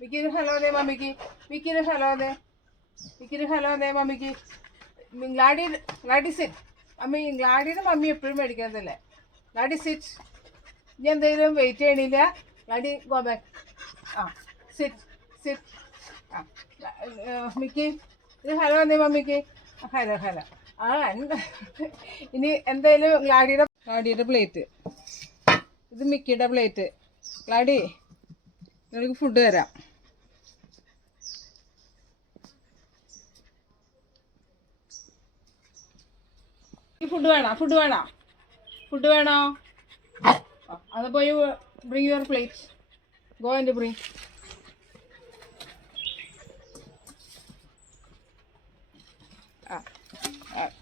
മിക്കിന് hello അതെ മമ്മിക്ക്. മിക്കിന് hello അതെ. മിക്കിന് ഹലോ അതെ മമ്മിക്ക്. ഗ്ലാഡി സിറ്റ്. ഗ്ലാഡിയുടെ മമ്മി എപ്പോഴും മേടിക്കുന്നതല്ലേ. ഗ്ലാഡി സിറ്റ്. ഇനി എന്തെങ്കിലും വെയിറ്റ് ചെയ്യണില്ല. Gladi go back. ആ സിറ്റ് സിറ്റ്. ആ മിക്കി ഇത് ഹലോ അതെ മമ്മിക്ക്. Hello hello. ഇനി എന്തായാലും ഗ്ലാഡിയുടെ പ്ലേറ്റ്. ഇത് മിക്കിയുടെ പ്ലേറ്റ്. ഗ്ലാഡി നിങ്ങൾക്ക് ഫുഡ് തരാം. ഫുഡ് വേണോ? അത് പോയി bring your plate. Go and bring.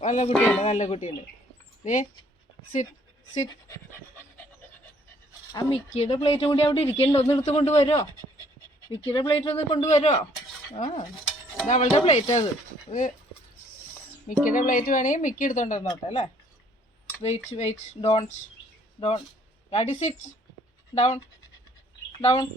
നല്ല കുട്ടിയുണ്ട്. Sit sit. ആ മിക്കിയുടെ പ്ലേറ്റും കൂടി അവിടെ ഇരിക്കണ്ട. ഒന്ന് എടുത്ത് കൊണ്ടുവരുമോ? മിക്കിയുടെ പ്ലേറ്റ് ഒന്ന് കൊണ്ടുവരുമോ? ഇത് അവളുടെ പ്ലേറ്റ്. അത് മിക്കിയുടെ പ്ലേറ്റ് വേണമെങ്കിൽ മിക്കി എടുത്തോണ്ടിരുന്നോട്ടെ അല്ലേ. Wait don't Glady sit down don't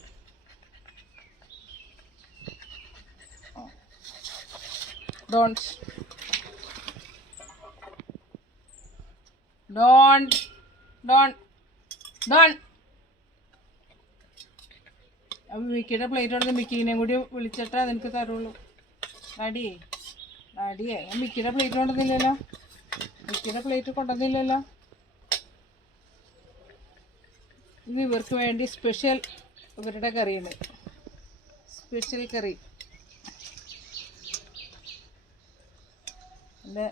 അപ്പം മിക്കിയുടെ പ്ലേറ്റ് കൊടുത്ത് മിക്കിനെയും കൂടി വിളിച്ചിട്ടേ നിനക്ക് തരുള്ളൂ. ഡാഡിയേ മിക്കിയുടെ പ്ലേറ്റ് കൊണ്ടുവന്നില്ലല്ലോ. ഇത് ഇവർക്ക് വേണ്ടി സ്പെഷ്യൽ ഇവരുടെ കറിയുണ്ട്. സ്പെഷ്യൽ കറി. എൻ്റെ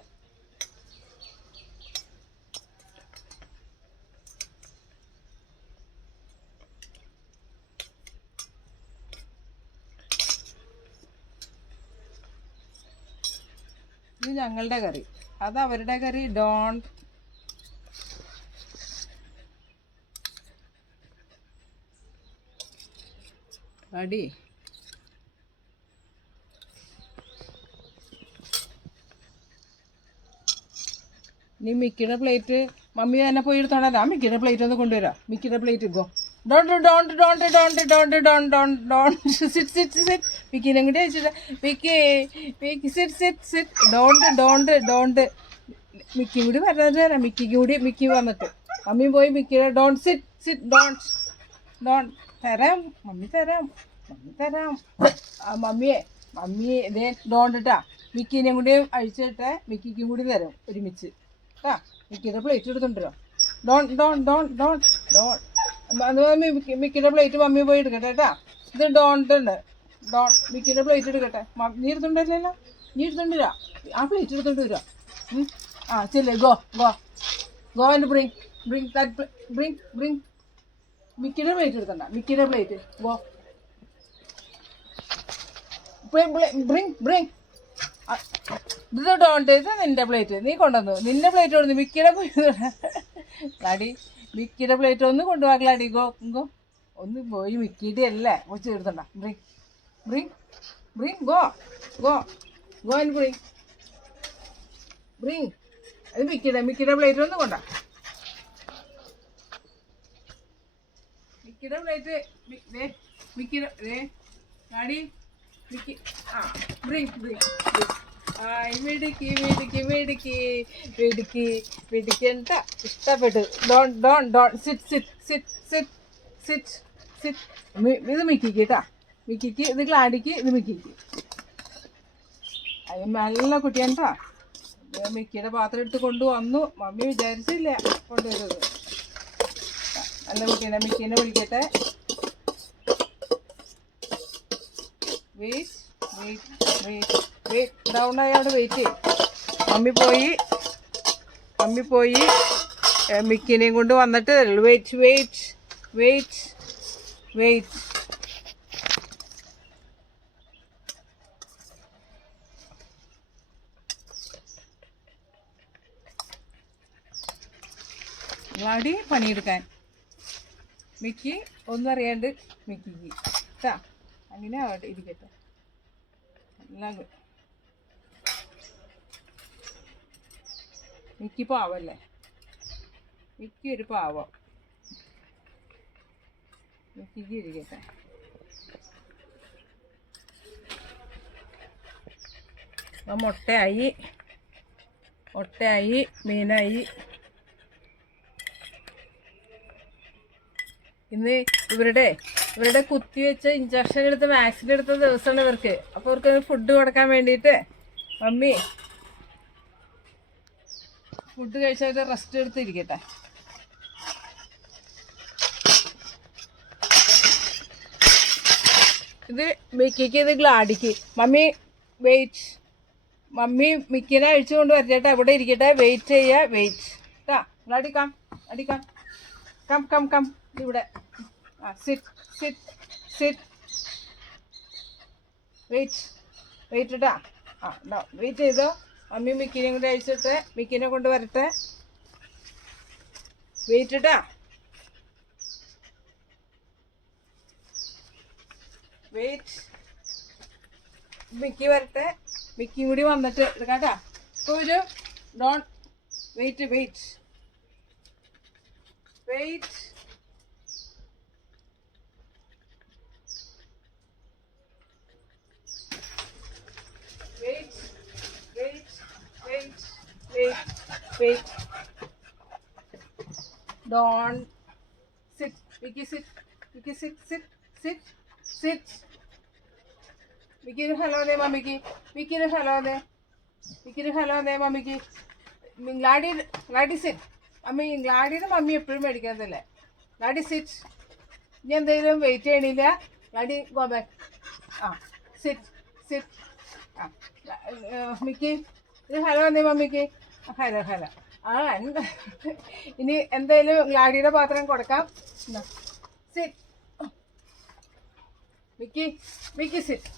ഇത് ഞങ്ങളുടെ കറി, അത് അവരുടെ കറി. Don't ready. നീ മിക്കിയുടെ പ്ലേറ്റ് മമ്മി തന്നെ പോയി എടുത്തോണ്ടാ. മിക്കിയുടെ പ്ലേറ്റ് ഒന്ന് കൊണ്ടുവരാം. മിക്കിയുടെ പ്ലേറ്റ് ഗോ. ഡോണ്ട് മിക്കിനെ കൂടി അയച്ചിട്ട് മിക്കി സിറ്റ്. ഡോണ്ട് മിക്കി കൂടി വരാതെ തരാം. മിക്കി വന്നിട്ട് മമ്മി പോയി മിക്കിയുടെ ഡോണ്ട് സിറ്റ് ഡോണ്ട് തരാം. മമ്മി തരാം. മമ്മി ഇതേ ഡോണ്ടിട്ടാ. മിക്കിനെയും കൂടി അഴിച്ചിട്ട് മിക്കിക്കും കൂടി തരാം ഒരുമിച്ച്. മിക്കിയുടെ പ്ലേറ്റ് എടുത്തോണ്ടോ. മിക്കിയുടെ പ്ലേറ്റ് മമ്മി പോയി എടുക്കട്ടെ കേട്ടാ. ഇത് ഡോണ്ട് മിക്കിയുടെ പ്ലേറ്റ് എടുക്കട്ടെ. നീ എടുത്തോണ്ടല്ലോ. നീ എടുത്തോണ്ടിരാ. ആ പ്ലേറ്റ് എടുത്തോണ്ട് വരാ. ചെല്ലേ. Go and bring. മിക്കിയുടെ പ്ലേറ്റ് എടുക്കണ്ട. മിക്കിയുടെ പ്ലേറ്റ് ഗോ. ബ്രിങ്. ഇത് ഡോണ്ട്. ഇത് നിന്റെ പ്ലേറ്റ്. നീ കൊണ്ടുവന്നു. നിന്റെ പ്ലേറ്റ് കൊണ്ടു. മിക്കിയുടെ ഗ്ലാഡി മിക്കിയുടെ പ്ലേറ്റ് ഒന്ന് കൊണ്ടുപോകാ. ഗ്ലാഡി ഗോ. ഒന്ന് പോയി മിക്കിയുടെ അല്ലേ കൊച്ചു എടുത്തണ്ട. Bring go and bring. അത് മിക്കിയുടെ പ്ലേറ്റ് ഒന്ന് കൊണ്ടാ. മിക്കിയുടെ പ്ലേറ്റ് മിക്കിയുടെ ഗ്ലാഡി മിക്കി. ബ്രിങ്. വെടിക്കണ്ട. ഇഷ്ടപ്പെട്ടു. Don't sit. ഇത് മിക്കിക്ക് കേട്ടാ. മിക്കിക്ക്. ഇത് ഗ്ലാഡിക്ക്. ഇത് മിക്കിക്ക്. അത് നല്ല കുട്ടിയാണ്ടാ. മിക്കിയുടെ പാത്രം എടുത്ത് കൊണ്ടുവന്നു. മമ്മി വിചാരിച്ചില്ല കൊണ്ടുവരുന്നത്. നല്ല കുട്ടിയാണ്. മിക്കിനെ വിളിക്കട്ടെ. വെയിറ്റ് ഡൗൺ ആയോണ്ട് വെയിറ്റ് ചെയ്യും. മമ്മി പോയി മിക്കിനെയും കൊണ്ട് വന്നിട്ട് വെയിറ്റ്. ഗ്ലാഡി പണിയെടുക്കാൻ. മിക്കി ഒന്നും അറിയാണ്ട് മിക്കിക്ക് കേട്ടാ. അങ്ങനെ ആവട്ടെ, ഇരിക്കട്ടെ. എല്ലാം മിക്കി പാവല്ലേ. മിക്കി ഒരു പാവം. മിക്കിക്ക് ഇരിക്കട്ടെ. മുട്ടയായി, മീനായി. ഇന്ന് ഇവരുടെ കുത്തിവെച്ച് ഇഞ്ചക്ഷൻ എടുത്ത് വാക്സിൻ എടുത്ത ദിവസമാണ് ഇവർക്ക്. അപ്പോൾ അവർക്ക് ഫുഡ് കൊടുക്കാൻ വേണ്ടിയിട്ട് മമ്മി ഫുഡ് കഴിച്ചാൽ റെസ്റ്റ് എടുത്തിരിക്കട്ടെ. ഇത് മിക്കിക്ക്, ഇത് ഗ്ലാഡിക്ക്. മമ്മി വെയിറ്റ്, മമ്മി മിക്കിനെ അഴിച്ചു കൊണ്ട് വരട്ടെ, അവിടെ ഇരിക്കട്ടെ. വെയിറ്റ് ചെയ്യുക, വെയിറ്റ് കേട്ടാ. ഗ്ലാഡി കം, അടിക്കാം, കം കം കം. ഇവിടെ സിറ്റ് സിറ്റ് സിറ്റ്. വെയിറ്റ് ഇട്ടാ. വെയിറ്റ് ചെയ്തോ. മമ്മി മിക്കിനെ കൊണ്ട് അഴിച്ചിട്ട് മിക്കിനെ കൊണ്ട് വരട്ടെ. വെയിറ്റ് ഇട്ടാ. വെയിറ്റ്. മിക്കി വരട്ടെ. മിക്കിയും കൂടി വന്നിട്ട് എടുക്കാട്ടാ. ഇപ്പോൾ ഒരു don't wait wait wait. Wait. Don't sit. Vicky, sit. Vicky, sit. Vicky, hello there, Mamiki. Vicky, hello there. Mamiki. Gladdy, sit. Gladdy, Mummy, pretty medical. Gladdy, sit. Then they don't wait any there. Gladdy, go back. Sit. Mickey, hello there, Mamiki. Hello. ഇനി എന്തായാലും ഗ്ലാഡിയുടെ പാത്രം കൊടുക്കാം. Sit Mickey sit.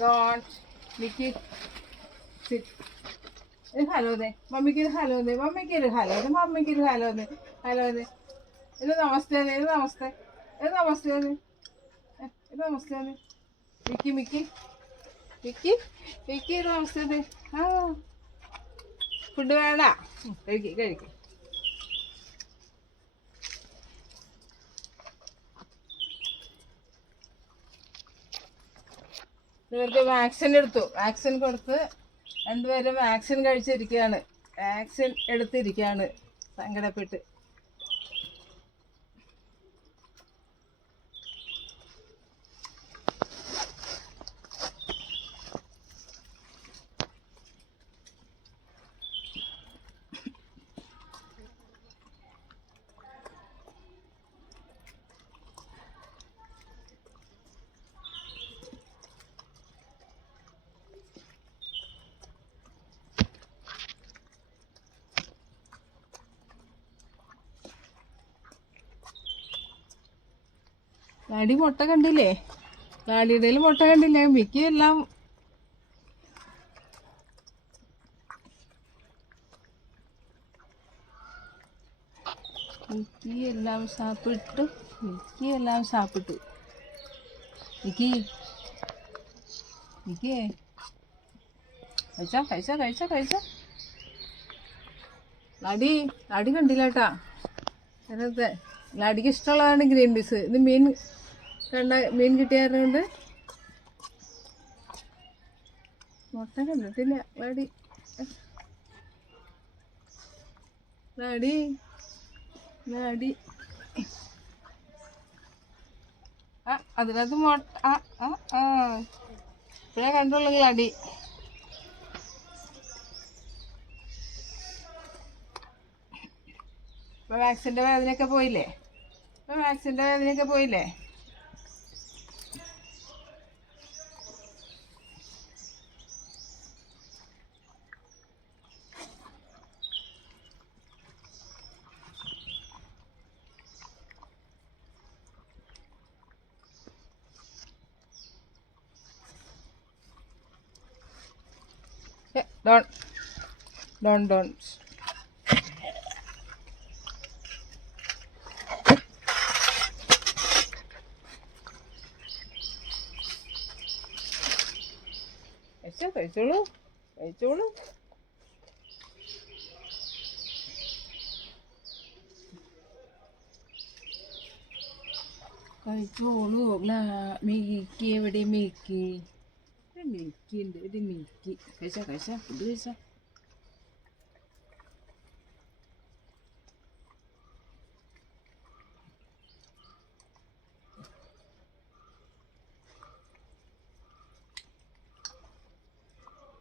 Don't Mickey sit. Hello ദേ മമ്മിക്കൊരു hello ദേ. മമ്മിക്കൊരു hello ദേ. ഇത് നമസ്തേ. നമസ്തേ. മിക്കി നമസ്തേ. ഫുഡ് വേണ്ട, കഴിക്കും. ഇവർക്ക് വാക്സിൻ എടുത്തു. വാക്സിൻ കൊടുത്ത് രണ്ടുപേരും വാക്സിൻ കഴിച്ചിരിക്കുകയാണ്. വാക്സിൻ എടുത്തിരിക്കുകയാണ് സങ്കടപ്പെട്ട്. ലാഡി മുട്ട കണ്ടില്ലേ? ലാഡിയുടെ മുട്ട കണ്ടില്ലേ? മിക്കി എല്ലാം സാപ്പിട്ടു. മിക്കി കഴിച്ചോ. ലാഡി കണ്ടില്ല കേട്ടാ. അതിനകത്ത് ലാഡിക്ക് ഇഷ്ടമുള്ളതാണ് ഗ്രീൻ പീസ്. ഇത് മീൻ കിട്ടിയായിരുന്നുകൊണ്ട് മുട്ട കണ്ടിട്ടില്ല ലാഡി. അതിനകത്ത് ഇപ്പഴേ കണ്ടുള്ളൂ ലാഡി. ഇപ്പൊ വാക്സിൻ്റെ വേദനയൊക്കെ പോയില്ലേ? Don't. കഴിച്ചോളൂ. മിക്കി എവിടെ? മിക്കി മിൽക്കി ഉണ്ട്, ഒരു മിൽക്കി. കഴിച്ച ഫുഡ് കഴിച്ച.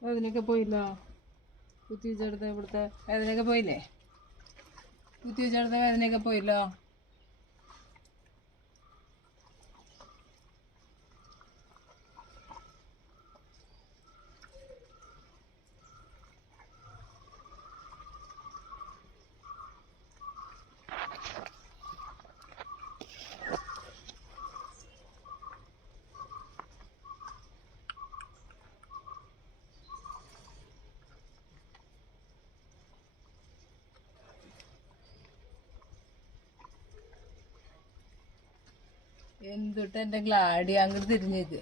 അതിനൊക്കെ പോയില്ല. കുത്തി വെച്ചെടുത്ത ഇവിടുത്തെ വേദനയൊക്കെ പോയില്ലേ? കുത്തി വെച്ചെടുത്ത വേദനയൊക്കെ പോയില്ലോ. എന്തുട്ട് എൻ്റെ ഗ്ലാഡി അങ്ങോട്ട് തിരിഞ്ഞേക്ക്.